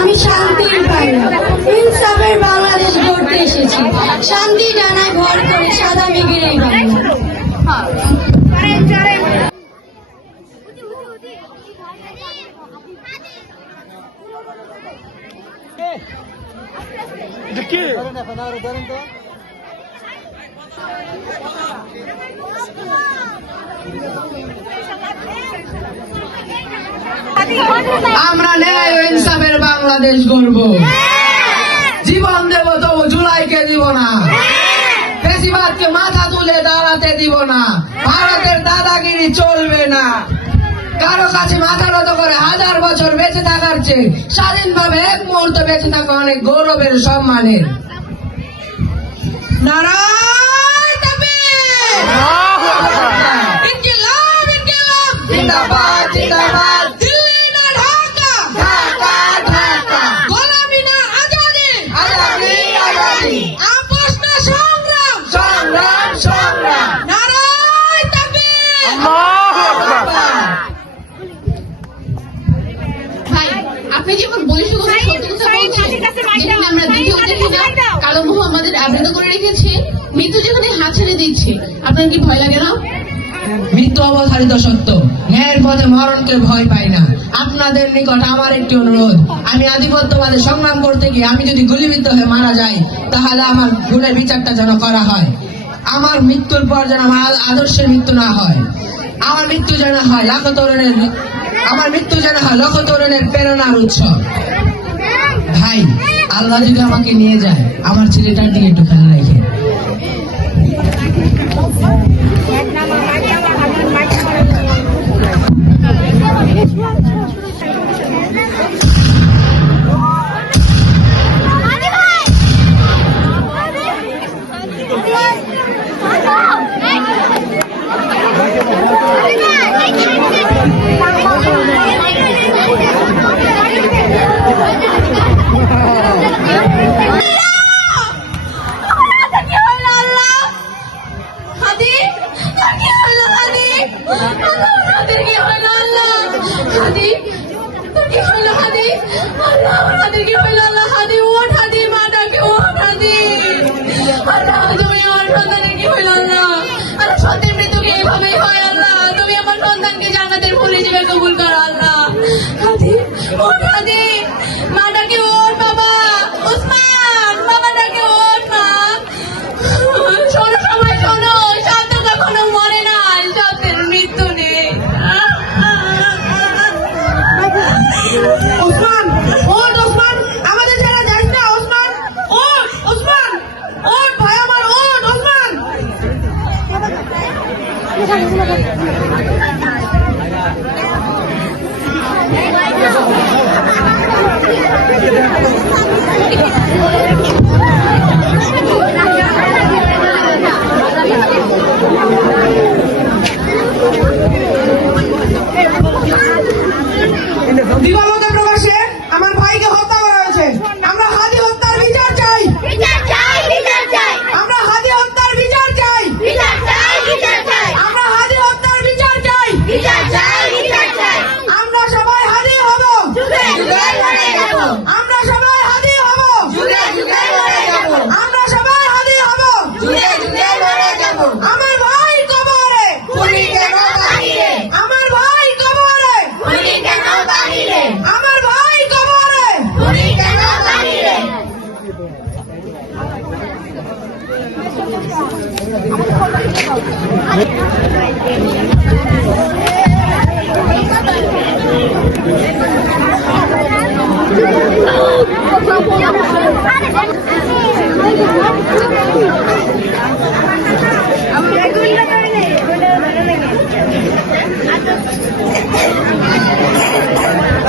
আমি শান্তির পায়রা ইনসাফের বাংলাদেশ গড়তে এসেছি। শান্তি ডানায় ভর করে সাদা মেঘের এই বাংলা। আমরা ন্যায় ও ইনসাফের বাংলাদেশ গড়ব। জীবন দেব তবু জুলাইকে দিব না। ফ্যাসিবাদকে মাথা তুলে দাঁড়াতে দিব না। ভারতের দাদাগিরি চলবে না। কারো কাছে মাথা নত করে 1000 বছর বেঁচে থাকার চেয়ে স্বাধীনভাবে এক মুহূর্ত বেঁচে থাকা অনেক গৌরবের সম্মানের। নারায় তাকবীর! ইনকিলাব ইনকিলাব! জিন্দাবাদ জিন্দাবাদ! দিল্লি না ঢাকা! ঢাকা ঢাকা! গোলামি না আজাদি! আজাদি আজাদি! আপোষ না সংগ্রাম! সংগ্রাম সংগ্রাম! নারায় তাকবীর! আল্লাহু আকবার! ভাই, আপনি যখন বলিষ্ঠ কথা বলছেন, যেখানে আমরা দ্বিতীয় দেখি না, কালো মোহ আমাদের আবৃত করে রেখেছে, মৃত্যু যেখানে হাত ছেড়ে দিচ্ছে, আপনার কি ভয় লাগে না? মৃত্যু অবধারিত সত্য, ন্যায়ের পথে মরণকে ভয় পাই না। আপনাদের নিকট আমার একটি অনুরোধ, আমি আধিপত্যবাদে সংগ্রাম করতে গিয়ে আমি যদি গুলিবিদ্ধ হয়ে মারা যাই, তাহলে আমার ভুলের বিচারটা যেন করা হয়। আমার মৃত্যুর পর যেন আমার আদর্শের মৃত্যু না হয়। আমার মৃত্যু যেন হয় লক্ষ তরুণের প্রেরণার উৎস। ভাই, আল্লাহ যদি আমাকে নিয়ে যায়, আমার ছেলেটার দিকে একটু খেয়াল রাখে।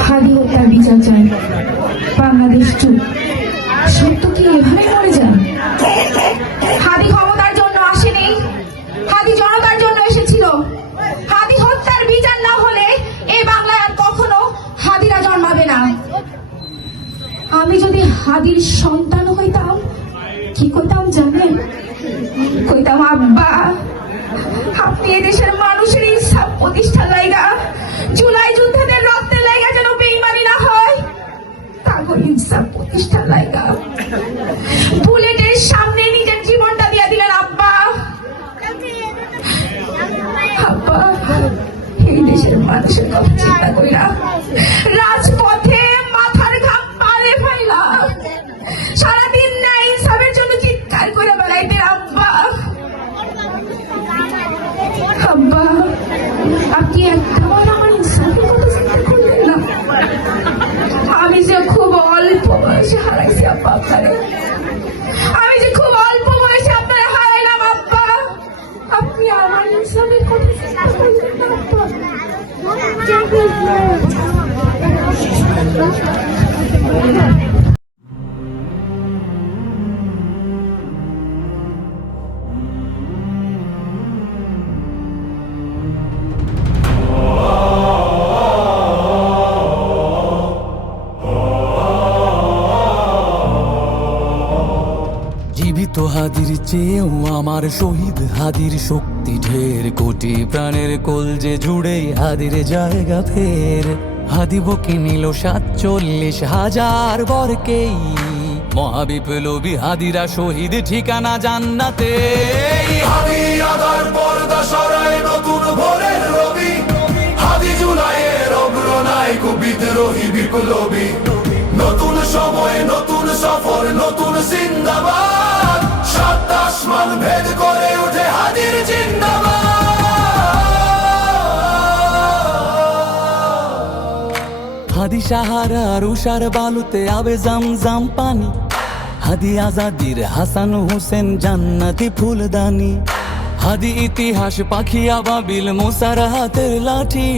হাদি হত্যার বিচার চাই। বাংলাদেশ চুপ। সত্য কি এভাবে মরে যায়? হাদি ক্ষমতার জন্য আসেনি, হাদি জনতার জন্য এসেছিল। হাদি হত্যার বিচার না হলে এই বাংলায় আর কখনো হাদিরা জন্মাবে না। আমি যদি হাদির সন্তান হইতাম, কি কইতাম জানেন? কইতাম, আব্বা আপনি এদেশের মানুষের ইনসাফ প্রতিষ্ঠার লাইগা, জুলাই যুদ্ধের রক্তের লাইগা যেন বেইমানি না হয়, তারপর ইনসাফ প্রতিষ্ঠার লাইগা বুলেটের সামনে নিজের জীবনটা দিয়ে দিলেন আব্বা। আব্বা, এই দেশের মানুষের কথা চিন্তা কইরা রাজপথে মাথার ঘাম পারে ফাইলা সারাদিন না ইনসাফের জন্য চিৎকার করে বেড়াইতেন আব্বা। আব্বা, আপনি একবার আমার ইনসাফের কথা চিন্তা করলেন না? আমি যে খুব অল্প বয়সে হারাইছি আব্বা আপনারে, আমি যে খুব অল্প বয়সে আপনারে হারাইলাম আব্বা। আপনি আমার ইনসাফের কথা চিন্তা করলেন না আব্বা? জীবিত হাদির চেয়েও আমার শহীদ হাদির শক্তি ঢের, কোটি প্রাণের কলজে জুড়ে হাদির জায়গা ফের। হাদি বকে নিল ৪৭,০০০ বরকেই, মহাবিপ্লবী হাদিরা শহীদ ঠিকানা জান্নাতে। হাদি আদার পর্দা সরায় নতুন ভোরের রবি, হাদি জুলাইয়ের অগ্রনায়ক বিদ্রোহী বিপ্লবী। নতুন সময়, নতুন সফর, নতুন জিন্দাবাদ, সাত আসমান ভেদ করে ওঠে হাদির জিন্দাবাদ। হাদি সাহারার উষার বালুতে আবে জামজাম পানি, হাদি আজাদির হাসান হোসেন জান্নাতি ফুলদানি। হাদি ইতিহাস পাখি আবাবিল মুসার হাতের লাঠি,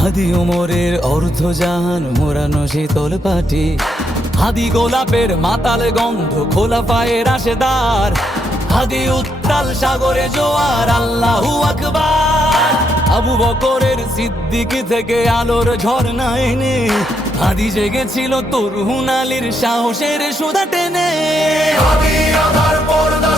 হাদি ওমরের অর্ধজাহান মোরানো শীতল পাটি। হাদি গোলাপের মাতাল গন্ধ খোলা পায়ের রাশেদার, হাদি উত্তাল সাগরে জোয়ার আল্লাহু আকবার। আবু বকরের সিদ্দিক থেকে আলোর ঝর্ণা এনে, হাদি জেগেছিল তরুণ আলীর সাহসের সুধা টেনে। হাদি আদার পর্দা